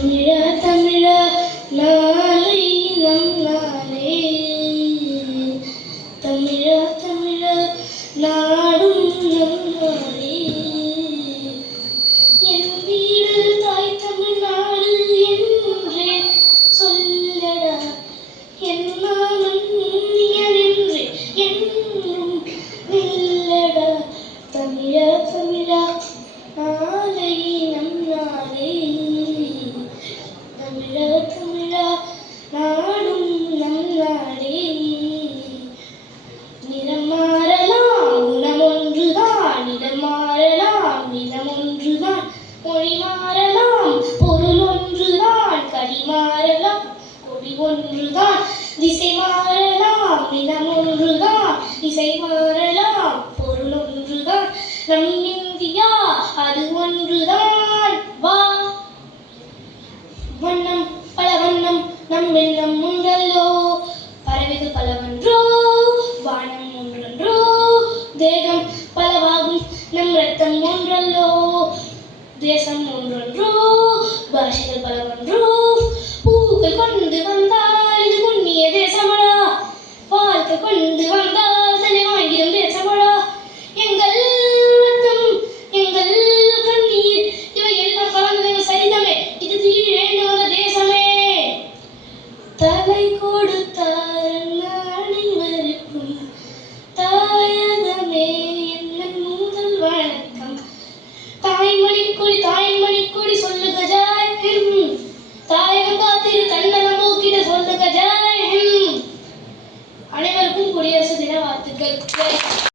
தமிழா தமிழா நாளை நம் நாளே தமிழா தமிழா நாடும் நம் நாளே என் வீடு தாய் தமிழ்நாடு என்றே சொல்லடா என் நானும் இந்தியர் என்று என்றும் நில்லடா தமிழா தமிழா நாளை நம் நாளே தமிழா தமிழா நாடும் நம் நாடே நிறம் மாறலாம் குணம் ஒன்றுதான் நிறம் மாறலாம் நிறம் ஒன்றுதான் மொழி மாறலாம் பொருள் ஒன்றுதான் கடி மாறலாம் கொடி ஒன்றுதான் திசை மாறலாம் நிலம் ஒன்றுதான் இசை மாறலாம் பொருள் ஒன்றுதான் நம் இந்தியா அது ஒன்றுதான் வா வண்ணம் பல வண்ணம் நம் எண்ணம் ஒன்றல்லோ பறவைகள் பலவன்றோ வானம் ஒன்றன்றோ தேகம் பலவாகும் நம் ரத்தம் ஒன்றல்லோ தேசம் ஒன்றன்றோ பாஷைகள் பலவன்றோ